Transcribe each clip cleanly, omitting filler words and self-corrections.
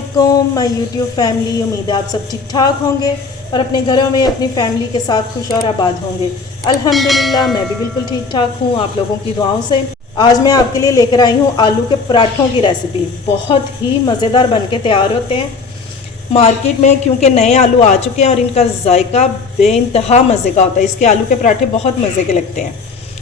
अस्सलामुअलैकुम my YouTube family. उम्मीद है आप सब ठीक ठाक होंगे और अपने घरों में अपनी फैमिली के साथ खुश और आबाद होंगे। अल्हम्दुलिल्लाह मैं भी बिल्कुल ठीक ठाक हूँ, आप लोगों की दुआओं से। आज मैं आपके लिए लेकर आई हूँ आलू के पराठों की रेसिपी। बहुत ही मज़ेदार बन के तैयार होते हैं मार्केट में, क्योंकि नए आलू आ चुके हैं और इनका जायका बेइंतहा मज़े का होता है। इसके आलू के पराठे बहुत मज़े के लगते हैं,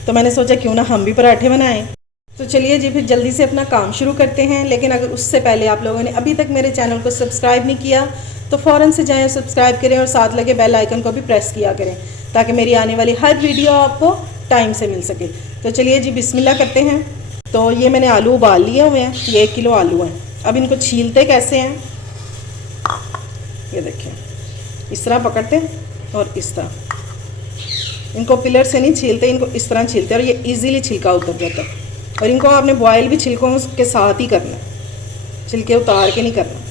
तो मैंने सोचा क्यों ना हम भी पराठे बनाएं। तो चलिए जी फिर जल्दी से अपना काम शुरू करते हैं। लेकिन अगर उससे पहले आप लोगों ने अभी तक मेरे चैनल को सब्सक्राइब नहीं किया तो फ़ौरन से जाएं, सब्सक्राइब करें और साथ लगे बेल आइकन को भी प्रेस किया करें ताकि मेरी आने वाली हर वीडियो आपको टाइम से मिल सके। तो चलिए जी बिस्मिल्लाह करते हैं। तो ये मैंने आलू उबाल लिए हुए हैं, ये 1 किलो आलू हैं। अब इनको छीलते कैसे हैं, ये देखिए इस तरह पकड़ते हैं और इस तरह, इनको पिलर से नहीं छीलते, इनको इस तरह छीलते हैं और ये इजीली छिलका उतर जाता है। और इनको आपने बॉयल भी छिलकों के साथ ही करना है, छिलके उतार के नहीं करना।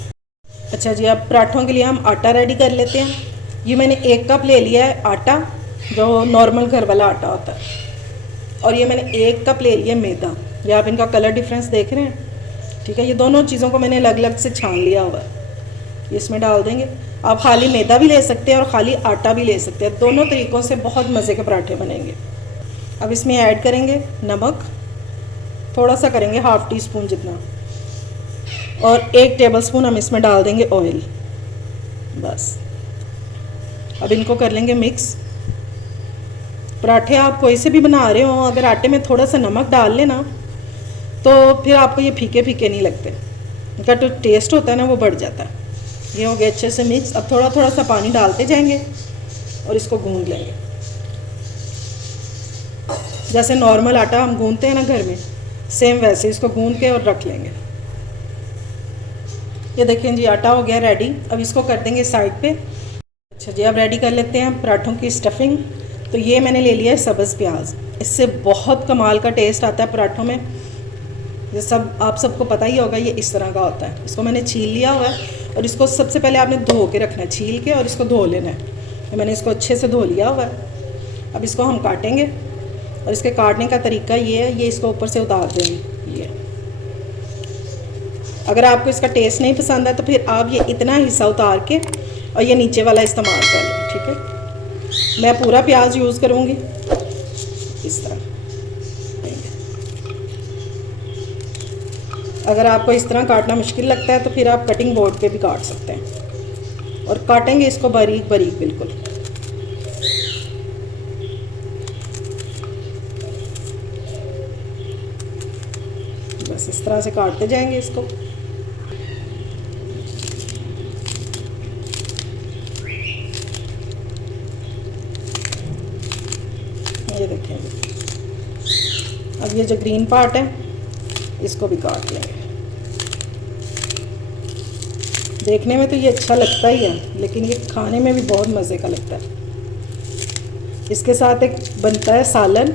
अच्छा जी, अब पराठों के लिए हम आटा रेडी कर लेते हैं। ये मैंने 1 कप ले लिया है आटा, जो नॉर्मल घर वाला आटा होता है, और ये मैंने 1 कप ले लिया मैदा। ये आप इनका कलर डिफरेंस देख रहे हैं, ठीक है। ये दोनों चीज़ों को मैंने अलग अलग से छान लिया हुआ है, ये इसमें डाल देंगे। आप खाली मैदा भी ले सकते हैं और खाली आटा भी ले सकते हैं, दोनों तरीक़ों से बहुत मज़े के पराठे बनेंगे। अब इसमें ऐड करेंगे नमक, थोड़ा सा करेंगे 1/2 टीस्पून जितना, और 1 टेबलस्पून हम इसमें डाल देंगे ऑयल, बस। अब इनको कर लेंगे मिक्स। पराठे आप कोई से भी बना रहे हो, अगर आटे में थोड़ा सा नमक डाल लेना तो फिर आपको ये फीके फीके नहीं लगते, इनका जो टेस्ट होता है ना वो बढ़ जाता है। ये हो गया अच्छे से मिक्स। अब थोड़ा थोड़ा सा पानी डालते जाएंगे और इसको गूंद लेंगे, जैसे नॉर्मल आटा हम गूंदते हैं ना घर में, सेम वैसे इसको गूंद के और रख लेंगे। ये देखें जी आटा हो गया रेडी। अब इसको कर देंगे साइड पे। अच्छा जी, अब रेडी कर लेते हैं पराठों की स्टफिंग। तो ये मैंने ले लिया है सब्ज़ प्याज, इससे बहुत कमाल का टेस्ट आता है पराठों में। ये सब आप सबको पता ही होगा, ये इस तरह का होता है। इसको मैंने छील लिया हुआ है और इसको सबसे पहले आपने धो के रखना है, छील के, और इसको धो लेना है। तो मैंने इसको अच्छे से धो लिया हुआ है। अब इसको हम काटेंगे और इसके काटने का तरीका ये है, ये इसको ऊपर से उतार देंगे। ये अगर आपको इसका टेस्ट नहीं पसंद है तो फिर आप ये इतना हिस्सा उतार के और ये नीचे वाला इस्तेमाल कर लें, ठीक है। मैं पूरा प्याज यूज़ करूँगी इस तरह। अगर आपको इस तरह काटना मुश्किल लगता है तो फिर आप कटिंग बोर्ड पे भी काट सकते हैं, और काटेंगे इसको बारीक बारीक बिल्कुल। बस इस तरह से काटते जाएंगे इसको। ये देखें, अब ये जो ग्रीन पार्ट है इसको भी काट लेंगे। देखने में तो ये अच्छा लगता ही है, लेकिन ये खाने में भी बहुत मज़े का लगता है। इसके साथ एक बनता है सालन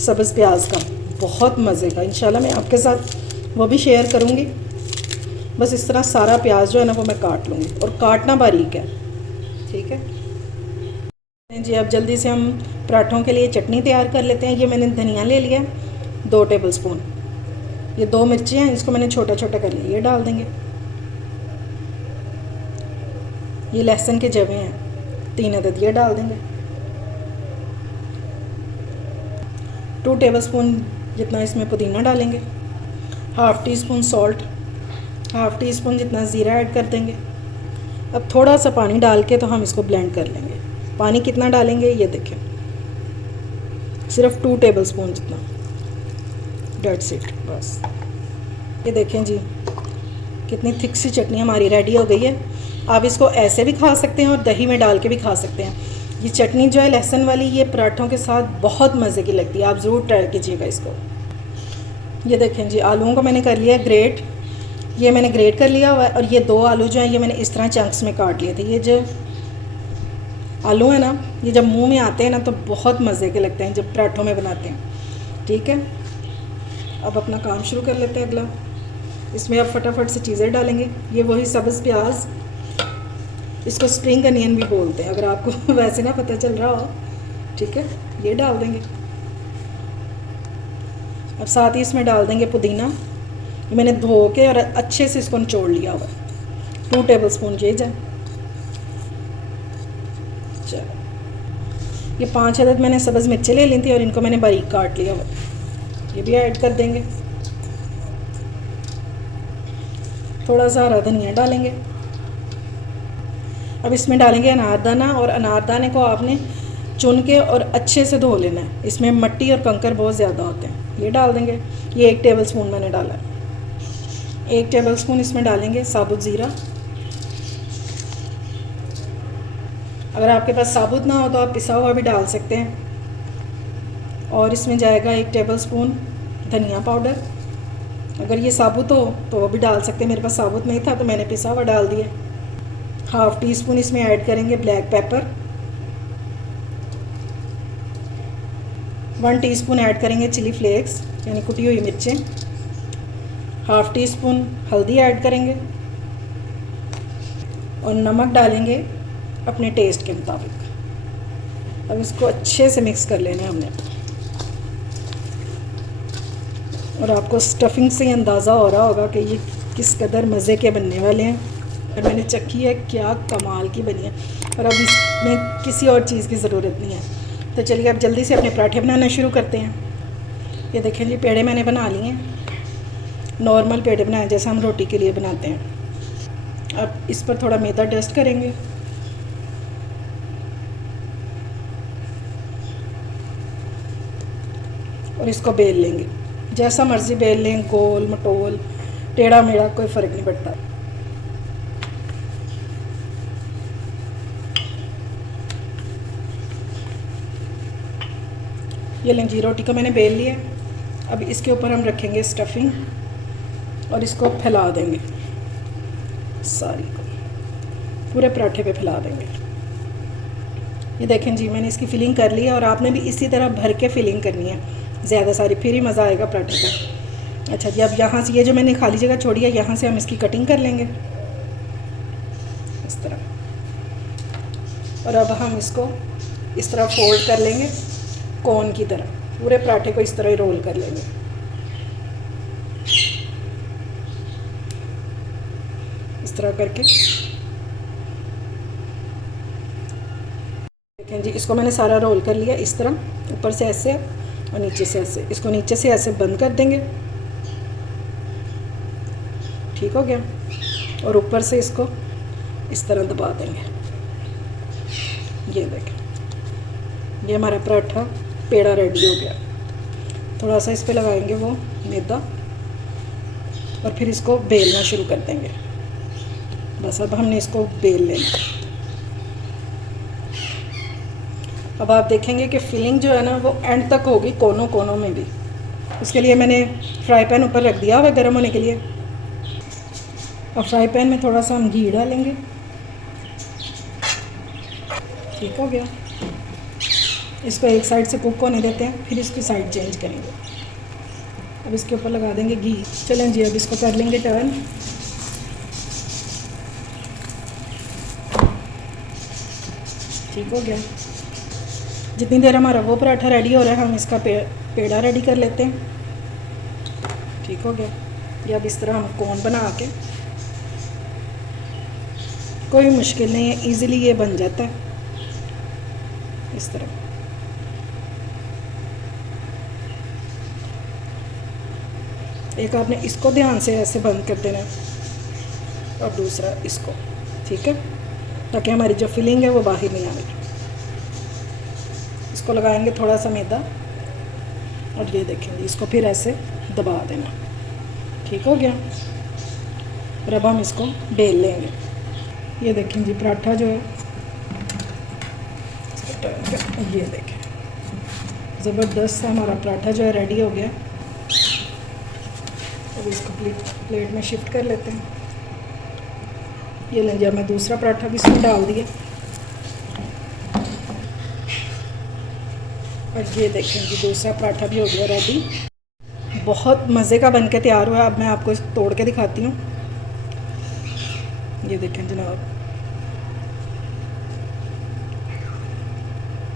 सब्ज़ प्याज का, बहुत मज़े का। इंशाल्लाह मैं आपके साथ वो भी शेयर करूँगी। बस इस तरह सारा प्याज जो है ना वो मैं काट लूँगी, और काटना बारीक है, ठीक है जी। अब जल्दी से हम पराठों के लिए चटनी तैयार कर लेते हैं। ये मैंने धनिया ले लिया 2 टेबलस्पून, ये 2 मिर्ची हैं, इसको मैंने छोटा छोटा कर लिया, ये डाल देंगे। ये लहसुन के जवे हैं 3 अदद, ये डाल देंगे। 2 टेबलस्पून जितना इसमें पुदीना डालेंगे। 1/2 टीस्पून सॉल्ट, 1/2 टीस्पून जितना ज़ीरा ऐड कर देंगे। अब थोड़ा सा पानी डाल के तो हम इसको ब्लेंड कर लेंगे। पानी कितना डालेंगे ये देखें, सिर्फ 2 टेबलस्पून जितना, डेट्स इट, बस। ये देखें जी कितनी थिक सी चटनी हमारी रेडी हो गई है। आप इसको ऐसे भी खा सकते हैं और दही में डाल के भी खा सकते हैं। ये चटनी जो है लहसुन वाली, ये पराठों के साथ बहुत मज़े की लगती है, आप ज़रूर ट्राई कीजिएगा इसको। ये देखें जी आलूओं को मैंने कर लिया है ग्रेट, ये मैंने ग्रेट कर लिया हुआ है। और ये 2 आलू जो हैं ये मैंने इस तरह चंक्स में काट लिए थे। ये जो आलू है ना, ये जब मुंह में आते हैं ना तो बहुत मज़े के लगते हैं जब पराठों में बनाते हैं, ठीक है। अब अपना काम शुरू कर लेते हैं अगला। इसमें अब फटाफट से चीज़ें डालेंगे। ये वही सब्ज़ प्याज, इसको स्प्रिंग अनियन भी बोलते हैं अगर आपको वैसे ना पता चल रहा हो, ठीक है। ये डाल देंगे। अब साथ ही इसमें डाल देंगे पुदीना। मैंने धो के और अच्छे से इसको निचोड़ लिया हुआ है। 2 टेबलस्पून ये जाए। चलो, ये 5 अदद मैंने सब्ज़ मिर्चें ले ली थी और इनको मैंने बारीक काट लिया हुआ, ये भी ऐड कर देंगे। थोड़ा सा हरा धनिया डालेंगे। अब इसमें डालेंगे अनारदाना, और अनारदाने को आपने चुन के और अच्छे से धो लेना है, इसमें मिट्टी और कंकर बहुत ज़्यादा होते हैं। ये डाल देंगे, ये 1 टेबलस्पून मैंने डाला है। 1 टेबलस्पून इसमें डालेंगे साबुत ज़ीरा। अगर आपके पास साबुत ना हो तो आप पिसा हुआ भी डाल सकते हैं। और इसमें जाएगा 1 टेबलस्पून धनिया पाउडर। अगर ये साबुत हो तो वो भी डाल सकते हैं, मेरे पास साबुत नहीं था तो मैंने पिसा हुआ डाल दिया। हाफ़ टी स्पून इसमें ऐड करेंगे ब्लैक पेपर। 1 टीस्पून ऐड करेंगे चिली फ्लेक्स यानी कुटी हुई मिर्चें। हाफ़ टी स्पून हल्दी ऐड करेंगे और नमक डालेंगे अपने टेस्ट के मुताबिक। अब इसको अच्छे से मिक्स कर लेना है हमने। और आपको स्टफिंग से अंदाज़ा हो रहा होगा कि ये किस कदर मज़े के बनने वाले हैं। और मैंने चखी है, क्या कमाल की बनी है। और अब इसमें किसी और चीज़ की ज़रूरत नहीं है। तो चलिए अब जल्दी से अपने पराठे बनाना शुरू करते हैं। ये देखें जी, पेड़े मैंने बना लिए हैं। नॉर्मल पेड़े बनाए जैसे हम रोटी के लिए बनाते हैं। अब इस पर थोड़ा मैदा डस्ट करेंगे। और इसको बेल लेंगे, जैसा मर्ज़ी बेल लें, गोल मटोल टेढ़ा मेढ़ा कोई फ़र्क नहीं पड़ता। ये लें जी, रोटी को मैंने बेल लिया। अब इसके ऊपर हम रखेंगे स्टफिंग और इसको फैला देंगे, सारी को पूरे पराठे पे फैला देंगे। ये देखें जी, मैंने इसकी फिलिंग कर ली है और आपने भी इसी तरह भर के फिलिंग करनी है ज़्यादा सारी, फिर ही मज़ा आएगा पराठे का। अच्छा जी, अब यहाँ से ये जो मैंने खाली जगह छोड़ी है, यहाँ से हम इसकी कटिंग कर लेंगे इस तरह। और अब हम इसको इस तरह फोल्ड कर लेंगे कोन की तरह। पूरे पराठे को इस तरह ही रोल कर लेंगे। इस तरह करके देखें जी, इसको मैंने सारा रोल कर लिया इस तरह, ऊपर से ऐसे और नीचे से ऐसे। इसको नीचे से ऐसे बंद कर देंगे, ठीक हो गया। और ऊपर से इसको इस तरह दबा देंगे। ये देखें, ये हमारा पराठा पेड़ा रेडी हो गया। थोड़ा सा इस पे लगाएंगे वो मैदा और फिर इसको बेलना शुरू कर देंगे। बस अब हमने इसको बेल लेना। अब आप देखेंगे कि फिलिंग जो है ना वो एंड तक होगी, कोनों कोनों में भी। उसके लिए मैंने फ्राई पैन ऊपर रख दिया हुआ गर्म होने के लिए। और फ्राई पैन में थोड़ा सा हम घी डालेंगे, ठीक हो गया। इसको एक साइड से कुक होने देते हैं, फिर इसकी साइड चेंज करेंगे। अब इसके ऊपर लगा देंगे घी। चलें जी, अब इसको कर लेंगे टर्न। ठीक हो गया। जितनी देर हमारा वो पराठा रेडी हो रहा है, हम इसका पेड़ा रेडी कर लेते हैं। ठीक हो गया। ये अब इस तरह हम कोन बना के, कोई मुश्किल नहीं है, इजीली ये बन जाता है इस तरह। एक आपने इसको ध्यान से ऐसे बंद कर देना है और दूसरा इसको, ठीक है, ताकि हमारी जो फिलिंग है वो बाहर नहीं आए। इसको लगाएंगे थोड़ा सा मैदा और ये देखेंगे, इसको फिर ऐसे दबा देना। ठीक हो गया। और अब हम इसको बेल लेंगे। ये देखें जी, पराठा जो है, ये देखें, ज़बरदस्त हमारा पराठा जो है रेडी हो गया। अब इसको प्लेट में शिफ्ट कर लेते हैं। ये लें जी, मैं दूसरा पराठा भी इसमें डाल दिया। और ये देखें जी, दूसरा पराठा भी हो गया रेडी। बहुत मज़े का बन के तैयार हुआ। अब मैं आपको इसको तोड़ के दिखाती हूँ। ये देखें जनाब,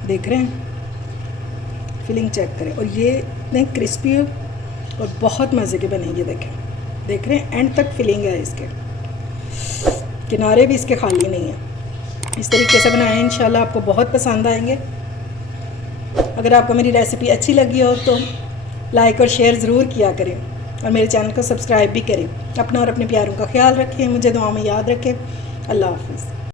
देख रहे हैं, फिलिंग चेक करें। और ये इतने क्रिस्पी और बहुत मज़े के बने। ये देखें, देख रहे हैं, एंड तक फिलिंग है इसके। किनारे भी इसके खाली नहीं हैं। इस तरीके से बनाएं, इंशाल्लाह आपको बहुत पसंद आएंगे। अगर आपको मेरी रेसिपी अच्छी लगी हो तो लाइक और शेयर ज़रूर किया करें और मेरे चैनल को सब्सक्राइब भी करें। अपना और अपने प्यारों का ख्याल रखें, मुझे दुआ में याद रखें। अल्लाह हाफ़िज़।